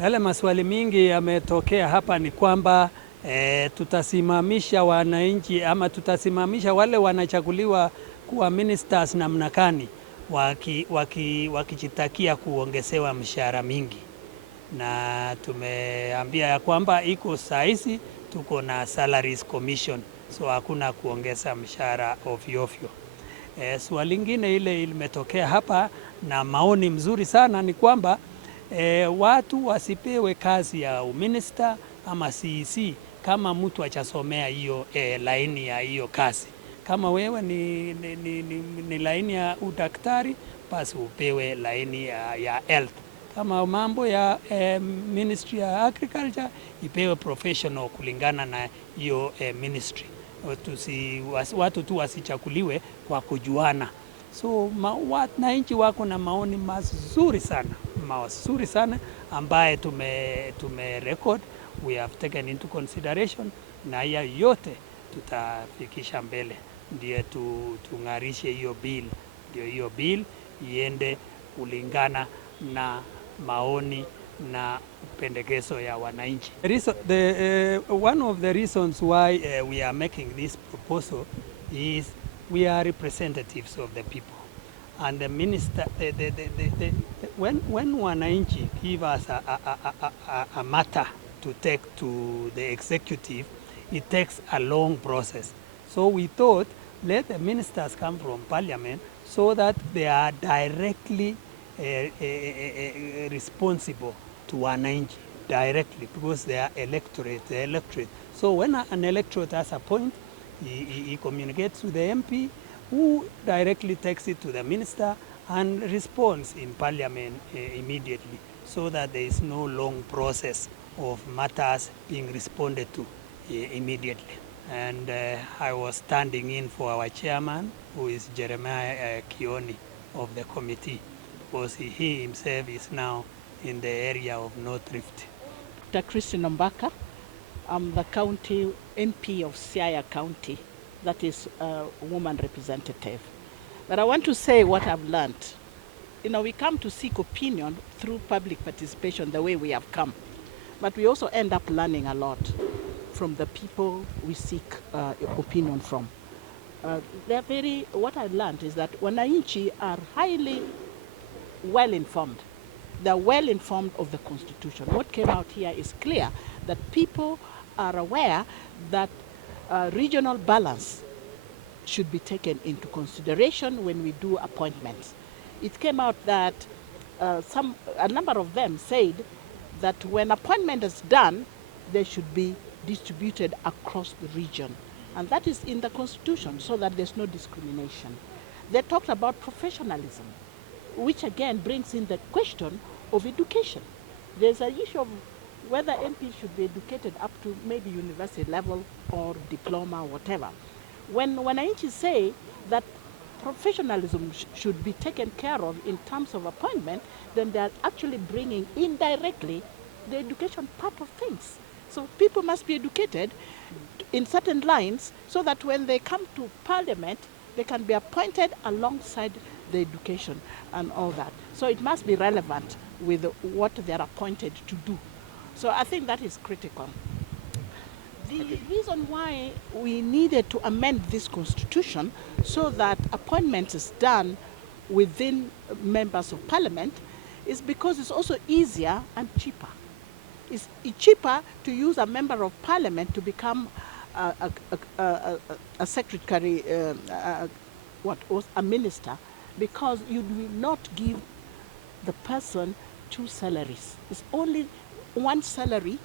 Yale maswali mingi yametokea hapa ni kwamba tutasimamisha wananchi ama tutasimamisha wale wanachaguliwa kuwa ministers namna gani wakijitakia kuongezewa mshahara mingi, na tumeambia ya kwamba iko sahizi tuko na salaries commission, so hakuna kuongeza mshahara ovyo ovyo. Swali lingine ile limetokea hapa na maoni mzuri sana ni kwamba watu wasipewe kazi ya uminista ama CEC kama mtu achasomea hiyo laini ya hiyo kazi. Kama wewe ni laini ya udaktari, basi upewe laini ya health. Kama mambo ya Ministry ya Agriculture, ipewe professional kulingana na hiyo ministry. Watu tu wasichakuliwe kwa kujuana. So wananchi wako na maoni mazuri sana ambaye tume record, we have taken into consideration, na haya yote tutafikisha mbele ndiye tung'arishe hiyo bill, ndio hiyo bill iende kulingana na maoni na pendekezo ya wananchi. One of the reasons why we are making this proposal is we are representatives of the people, and the minister, when wananchi give us a matter to take to the executive, it takes a long process. So we thought, let the ministers come from parliament so that they are directly responsible to wananchi directly, because they are electorate. So when an electorate has a point, he communicates to the MP, who directly takes it to the minister and responds in parliament immediately, so that there is no long process of matters being responded to immediately. And I was standing in for our chairman, who is Jeremiah Kioni of the committee, because he himself is now in the area of North Rift. Dr. Christine Mbaka, I'm the county MP of Cioc County, that is a woman representative. But I want to say what I've learned. You know, we come to seek opinion through public participation the way we have come. But we also end up learning a lot from the people we seek opinion from. What I learned is that wananchi are highly well informed. They're well informed of the Constitution. What came out here is clear, that people are aware that regional balance should be taken into consideration when we do appointments. It came out that a number of them said that when appointment is done, they should be distributed across the region. And that is in the Constitution, so that there's no discrimination. They talked about professionalism, which again brings in the question of education. There's an issue of whether MPs should be educated up to maybe university level or diploma or whatever. When wananchi say that professionalism should be taken care of in terms of appointment, then they are actually bringing indirectly the education part of things. So people must be educated in certain lines, so that when they come to parliament, they can be appointed alongside the education and all that. So it must be relevant with what they're appointed to do. So I think that is critical. The reason why we needed to amend this constitution so that appointment is done within members of parliament is because it's also easier and cheaper. It's cheaper to use a member of parliament to become a secretary, a minister, because you do not give the person two salaries. It's only one salary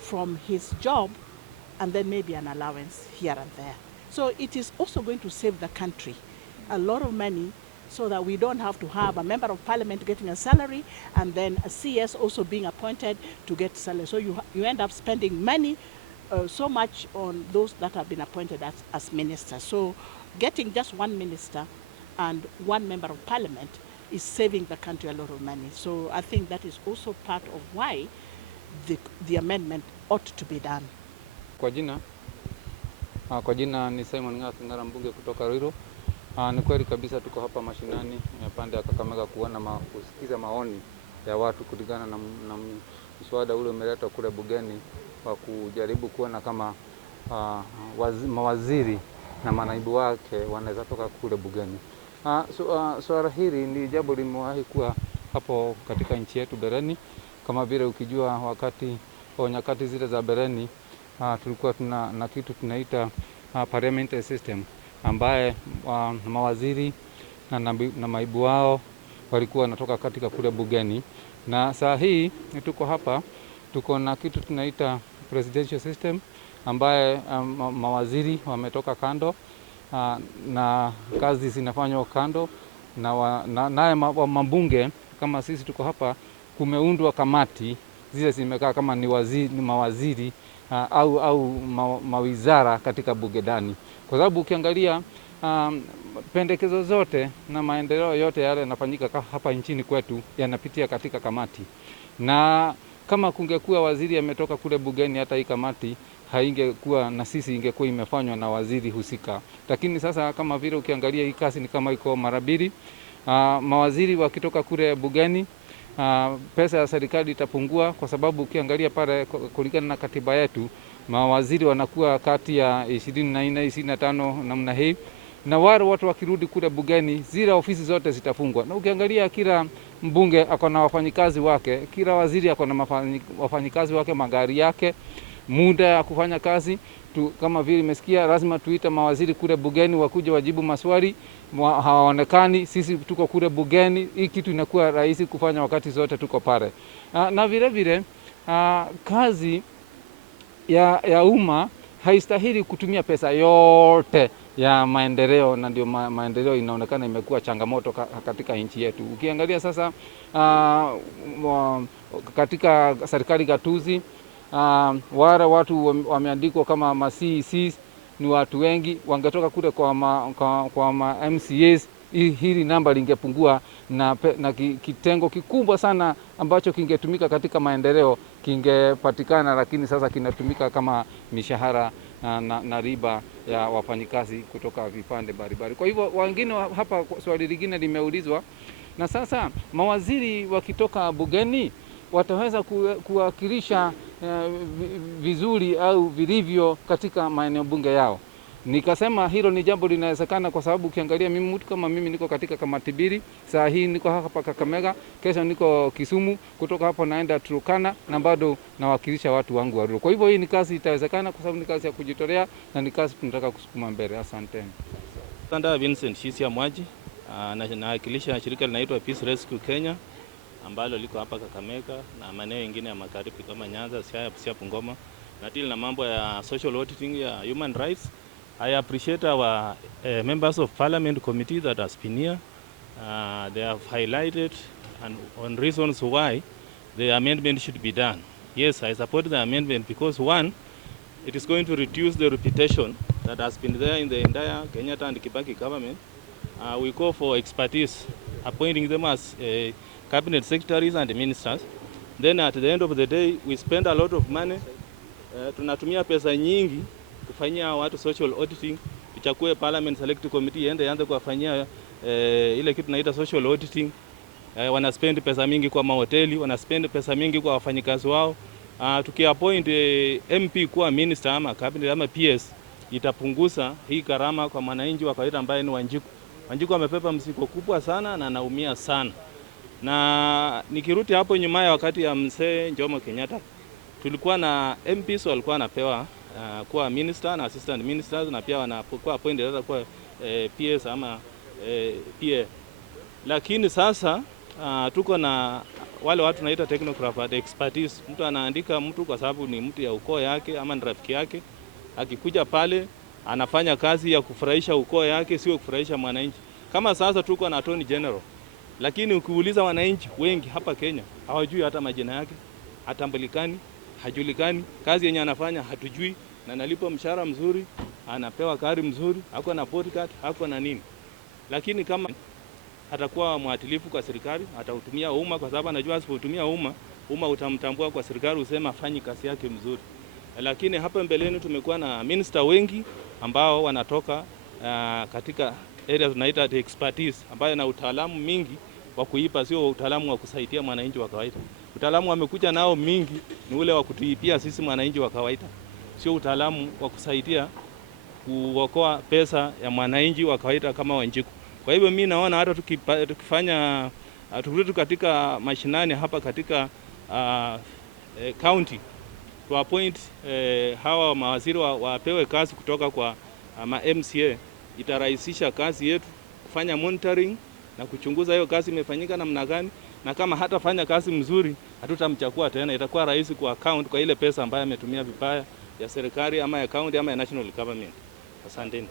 from his job, and then maybe an allowance here and there. So it is also going to save the country a lot of money, so that we don't have to have a member of parliament getting a salary and then a CS also being appointed to get salary. So you end up spending money so much on those that have been appointed as ministers. So getting just one minister and one member of parliament is saving the country a lot of money. So I think that is also part of why the amendment ought to be done. Kwa jina ni Simon Ng'ara, mbunge kutoka Ruiru. Ni kweli kabisa tuko hapa mashinani pande ya Kakamega kusikiza maoni ya watu kulingana na mswada ule umeletwa kule bungeni wa kujaribu kuona kama mawaziri na manaibu wake wanaweza toka kule bungeni. Swala hili ni jambo limewahi kuwa hapo katika nchi yetu bereni, kama vile ukijua wakati wa nyakati zile za bereni tulikuwa na kitu tunaita parliamentary system, ambaye mawaziri na maibu wao walikuwa wanatoka katika kule bungeni. Na saa hii tuko hapa, tuko na kitu tunaita presidential system, ambaye mawaziri wametoka kando na kazi zinafanywa kando, na naye mabunge kama sisi tuko hapa, kumeundwa kamati zile zimekaa kama ni mawaziri au mawizara katika bunge ndani, kwa sababu ukiangalia pendekezo zote na maendeleo yote yale yanafanyika hapa nchini kwetu yanapitia katika kamati, na kama kungekuwa waziri ametoka kule bungeni, hata hii kamati haingekuwa na sisi, ingekuwa imefanywa na waziri husika. Lakini sasa kama vile ukiangalia hii kazi ni kama iko mara mbili, mawaziri wakitoka kule bungeni, pesa ya serikali itapungua, kwa sababu ukiangalia pale kulingana na katiba yetu mawaziri wanakuwa kati ya 24 25 namna hii, na wale watu wakirudi kule bungeni zile ofisi zote zitafungwa. Na ukiangalia kila mbunge ako na wafanyikazi wake, kila waziri ako na wafanyikazi wake, magari yake, muda ya kufanya kazi kama vile nimesikia lazima tuita mawaziri kule bungeni wakuje wajibu maswali, hawaonekani. Sisi tuko kule bungeni, hii kitu inakuwa rahisi kufanya wakati zote tuko pale. Na vile vile kazi ya umma haistahili kutumia pesa yote ya maendeleo, na ndio maendeleo inaonekana imekuwa changamoto katika nchi yetu. Ukiangalia sasa katika serikali gatuzi, wale watu wameandikwa kama ma-CECs ni watu wengi, wangetoka kule kwa MCAs, hili namba lingepungua na kitengo kikubwa sana ambacho kingetumika katika maendeleo kingepatikana, lakini sasa kinatumika kama mishahara na riba ya wafanyikazi kutoka vipande mbalimbali. Kwa hivyo wengine hapa, swali lingine limeulizwa, na sasa mawaziri wakitoka bungeni wataweza kuwakilisha vizuri au vilivyo katika maeneo bunge yao. Nikasema hilo ni jambo linawezekana, kwa sababu ukiangalia mtu kama mimi niko katika kamati mbili, saa hii niko hapa Kakamega, kesho niko Kisumu, kutoka hapo naenda Turkana, na bado nawakilisha watu wangu wa Ruiru. Kwa hivyo hii ni kazi itawezekana, kwa sababu ni kazi ya kujitolea na ni kazi tunataka kusukuma mbele. Asante. Sanda Vincent Shisia Mwaji, nawakilisha shirika linaloitwa Peace Rescue Kenya ambalo liko hapa Kakamega na maeneo mengine ya magharibi kama Nyanza, Siaya, Busia, Bungoma, na tili na mambo ya social auditing ya human rights. I appreciate our members of parliament committee that has been here. They have highlighted on reasons why the amendment should be done. Yes, I support the amendment because one, it is going to reduce the reputation that has been there in the entire Kenyatta and Kibaki government. We call for expertise, appointing them as cabinet secretaries and ministers. Then at the end of the day, we spend a lot of money. Tunatumia pesa nyingi kufanyia watu social auditing. Tuchakue parliament select committee ianze kuwafanyia ile kitu tunaita social auditing. Wanaspend pesa mingi kwa mahoteli, wanaspend pesa mingi kwa wafanyikazi wao. Tukiappoint MP kuwa minister ama cabinet ama PS, itapunguza hii gharama kwa mwananchi wa kawaida ambaye ni Wanjiku. Wanjiku amepepa mzigo kubwa sana na anaumia sana. Na nikirudi hapo nyuma ya wakati ya mzee Jomo Kenyatta, tulikuwa na MPs walikuwa wanapewa kuwa minister na assistant ministers, na pia wanapokuwa appointed hata kuwa PS ama PA. Lakini sasa tuko na wale watu naita technocrat expertise. Mtu anaandika mtu kwa sababu ni mtu ya ukoo yake ama ni rafiki yake, akikuja pale anafanya kazi ya kufurahisha ukoo yake, sio kufurahisha mwananchi. Kama sasa tuko na Attorney General, lakini ukiuliza wananchi wengi hapa Kenya hawajui hata majina yake, hatambulikani, hajulikani, kazi yenye anafanya hatujui, na analipo mshahara mzuri, anapewa gari mzuri, hako na podcast, hako na nini. Lakini kama atakuwa mwatilifu kwa serikali, atautumia umma, kwa sababu anajua asipotumia umma utamtambua kwa serikali, usema afanyi kazi yake mzuri. Lakini hapa mbeleni tumekuwa na minister wengi ambao wanatoka katika area tunaita expertise, ambayo na utaalamu mingi wa kuipa, sio utaalamu wa kusaidia mwananchi wa kawaida. Utaalamu wamekuja nao mingi ni ule wa kutuipia sisi mwananchi wa kawaida, sio utaalamu wa kusaidia kuokoa pesa ya mwananchi wa kawaida kama Wanjiku. Kwa hivyo mimi naona hata tukifanya tukirudi katika mashinani hapa katika county to appoint hawa mawaziri wapewe kazi kutoka kwa MCA, itarahisisha kazi yetu kufanya monitoring na kuchunguza hiyo kazi imefanyika namna gani, na kama hatafanya kazi mzuri hatutamchagua tena. Itakuwa rahisi kwa account kwa ile pesa ambayo ametumia vibaya ya serikali ama ya county ama ya national government. Asanteni.